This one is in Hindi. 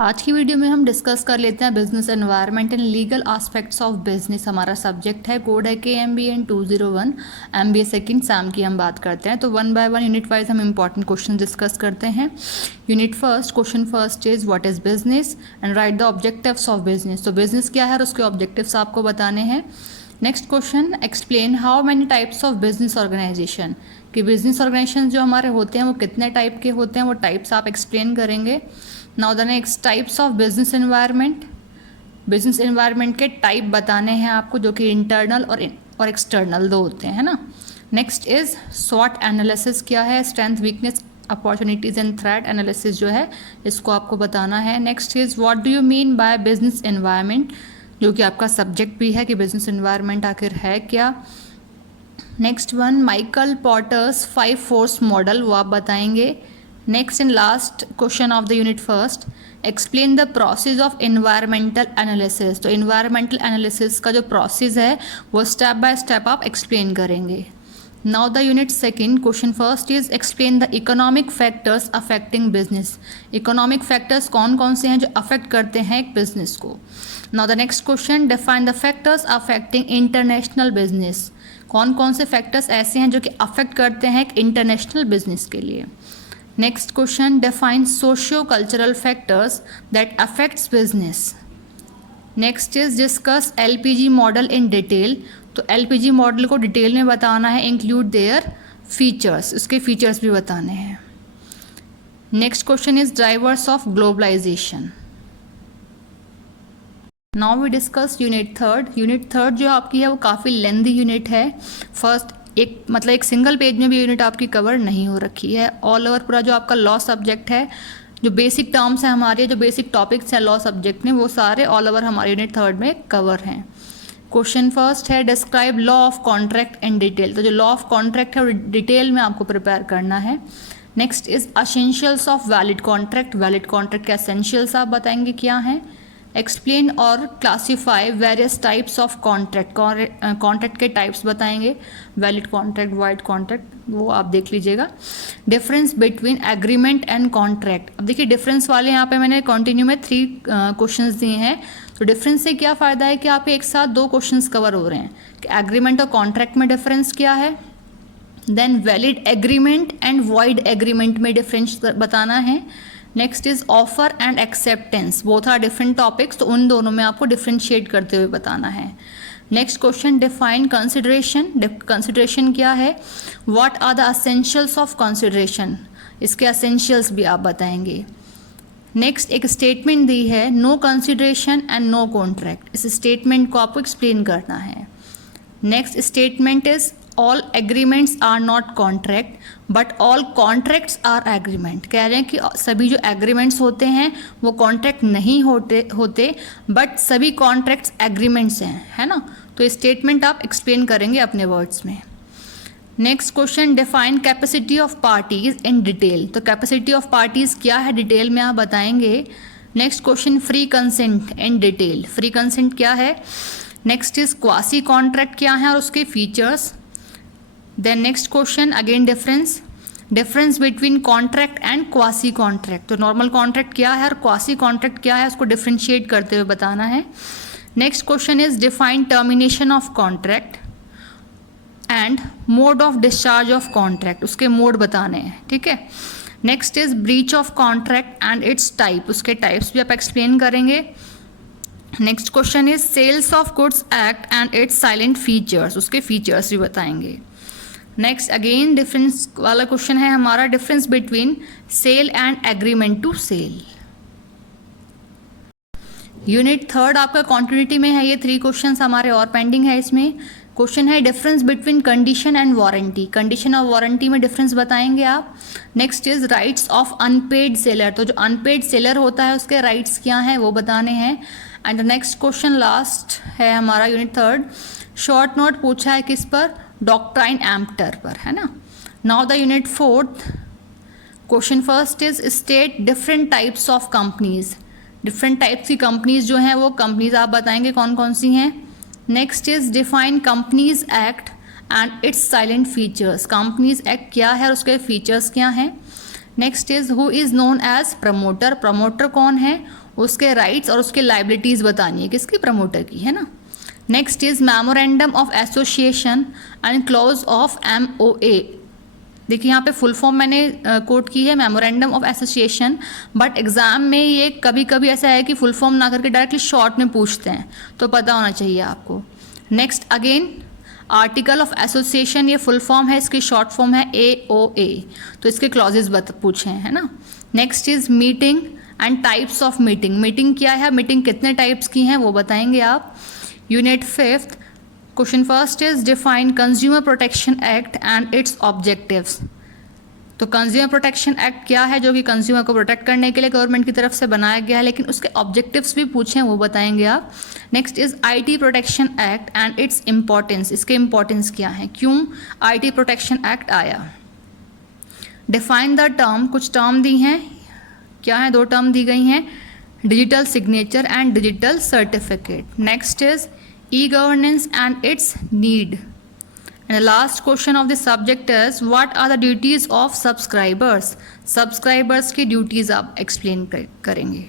आज की वीडियो में हम डिस्कस कर लेते हैं business environment and legal aspects of business. हमारा सब्जेक्ट है, कोड है KMBN 201 MBA सेकंड सैम की हम बात करते हैं। तो one by one unit wise हम इंपॉर्टेंट क्वेश्चन डिस्कस करते हैं। Unit first, question first is what is business and right the objectives of business. तो बिजनेस क्या है और उसके ऑब्जेक्टिव्स आपको बताने हैं। Next question, explain how many types of business organisation, कि बिजनेस ऑर्गेनाइजेशन जो हमारे होते हैं वो कितने टाइप के होते हैं, वो टाइप्स आप एक्सप्लेन करेंगे। Now the next, types of business environment. Business environment के टाइप बताने हैं आपको, जो कि इंटरनल और एक्सटर्नल दो होते हैं, है ना। नेक्स्ट इज स्वॉट एनालिसिस क्या है, strength weakness opportunities and threat analysis जो है इसको आपको बताना है। Next is what do you mean by business environment, जो कि आपका सब्जेक्ट भी है कि बिजनेस एनवायरनमेंट आखिर है क्या। Next one, Michael Porter's 5 forces model, वो आप बताएंगे। Next and last question of the unit first, explain the process of environmental analysis. तो एनवायरमेंटल एनालिसिस का जो प्रोसेस है वो स्टेप बाय स्टेप आप एक्सप्लेन करेंगे। Now the unit second, question first is explain the economic factors affecting business. Economic factors कौन कौन से हैं जो अफेक्ट करते हैं एक बिजनेस को। Now the next question, define the factors affecting international business. कौन कौन से फैक्टर्स ऐसे हैं जो कि अफेक्ट करते हैं एक इंटरनेशनल बिजनेस के लिए। Next question, define socio cultural factors that affects business. Next is discuss LPG model in detail. तो LPG मॉडल को डिटेल में बताना है, इंक्लूड देयर फीचर्स, उसके फीचर्स भी बताने हैं। Next question is drivers of globalization. Now we discuss unit third. Unit third जो आपकी है वो काफ़ी लेंथी यूनिट है। फर्स्ट एक सिंगल पेज में भी यूनिट आपकी कवर नहीं हो रखी है। ऑल ओवर पूरा जो आपका लॉ सब्जेक्ट है, जो बेसिक टर्म्स हैं हमारे, जो बेसिक टॉपिक्स हैं लॉ सब्जेक्ट में, वो सारे ऑल ओवर हमारे यूनिट थर्ड में कवर हैं। क्वेश्चन फर्स्ट है, describe law of contract in detail. तो जो लॉ ऑफ कॉन्ट्रैक्ट है वो डिटेल में आपको प्रिपेयर करना है। Next is essentials of valid contract. Valid contract के एसेंशियल्स आप बताएंगे क्या हैं। एक्सप्लेन और classify various types of contract. Contract के टाइप्स बताएंगे, वैलिड कॉन्ट्रैक्ट, वाइड कॉन्ट्रैक्ट, वो आप देख लीजिएगा। Difference between agreement and contract. अब देखिए डिफरेंस वाले यहाँ पे मैंने कंटिन्यू में 3 क्वेश्चंस दिए हैं। तो डिफरेंस से क्या फ़ायदा है कि आप एक साथ 2 क्वेश्चंस कवर हो रहे हैं कि एग्रीमेंट और कॉन्ट्रैक्ट में डिफरेंस क्या है, then valid agreement and void agreement में डिफरेंस बताना है। Next is offer and acceptance, both are different topics, तो उन दोनों में आपको डिफ्रेंशिएट करते हुए बताना है। Next question, define consideration. Consideration क्या है, what are the essentials of consideration, इसके एसेंशियल्स भी आप बताएंगे। नेक्स्ट एक स्टेटमेंट दी है, no consideration and no contract, इस स्टेटमेंट को आपको एक्सप्लेन करना है। Next statement is all agreements are not contract but all contracts are agreement. कह रहे हैं कि सभी जो एग्रीमेंट्स होते हैं वो कॉन्ट्रैक्ट नहीं होते बट सभी कॉन्ट्रैक्ट्स एग्रीमेंट्स हैं, है ना। तो स्टेटमेंट आप एक्सप्लेन करेंगे अपने वर्ड्स में। Next question, define capacity of parties in detail. तो कैपेसिटी ऑफ पार्टीज क्या है डिटेल में आप बताएंगे। Next question, free consent in detail. Free consent क्या है। नेक्स्ट इज क्वासी कॉन्ट्रैक्ट क्या है और उसके features. Then next question, again difference between contract and quasi contract. तो नॉर्मल कॉन्ट्रैक्ट क्या है और क्वासी कॉन्ट्रैक्ट क्या है, उसको डिफ्रेंशिएट करते हुए बताना है। Next question is define termination of contract and mode of discharge of contract, उसके मोड बताने हैं, ठीक है। Next is breach of contract and its type, उसके टाइप्स भी आप एक्सप्लेन करेंगे। Next question is sales of goods act and its salient features, उसके फीचर्स भी बताएंगे। नेक्स्ट अगेन डिफरेंस वाला क्वेश्चन है हमारा, difference between sale and agreement to sale. Unit third आपका कॉन्टिन्यूटी में है, ये 3 क्वेश्चंस हमारे और पेंडिंग है। इसमें क्वेश्चन है difference between condition and warranty. Condition और वारंटी में डिफरेंस बताएंगे आप। Next is rights of unpaired seller. तो जो अनपेड सेलर होता है उसके राइट्स क्या हैं वो बताने हैं। एंड नेक्स्ट क्वेश्चन लास्ट है हमारा यूनिट थर्ड, शॉर्ट नोट पूछा है किस पर, डॉक्ट्राइन एम्प्टर पर, है ना। Now the unit fourth, question first is state different types of companies. Different types की कंपनीज जो हैं वो कंपनीज आप बताएंगे कौन कौन सी हैं। Next is define companies act and its salient features. Companies act क्या है और उसके फीचर्स क्या हैं। Next is who is known as promoter, promoter कौन है, उसके राइट्स और उसके लाइबिलिटीज़ बतानी है, किसकी, प्रमोटर की, है ना। Next is memorandum of association and clause of MOA। देखिए यहाँ पे फुल फॉर्म मैंने कोट की है, memorandum of association, but exam में ये कभी कभी ऐसा है कि फुल फॉर्म ना करके डायरेक्टली शॉर्ट में पूछते हैं, तो पता होना चाहिए आपको। Next again article of association, ये फुल फॉर्म है, इसकी शॉर्ट फॉर्म है AOA, तो इसके क्लॉजेज पूछे हैं, है ना। Next is meeting and types of meeting, meeting क्या है, मीटिंग कितने टाइप्स की हैं वो बताएंगे आप। Unit 5th question first is define consumer protection act and it's objectives. तो कंज्यूमर प्रोटेक्शन एक्ट क्या है, जो कि कंज्यूमर को प्रोटेक्ट करने के लिए गवर्नमेंट की तरफ से बनाया गया है, लेकिन उसके ऑब्जेक्टिव्स भी पूछे हैं, वो बताएंगे आप। Next is IT protection act and it's importance, इसके इम्पॉर्टेंस क्या है, क्यों IT प्रोटेक्शन एक्ट आया। डिफाइन द टर्म, कुछ टर्म दी हैं, क्या है, 2 टर्म दी गई हैं, digital signature and digital certificate. Next is e-governance and its need. And the last question of the subject is what are the duties of subscribers? Subscribers की duties आप explain करेंगे।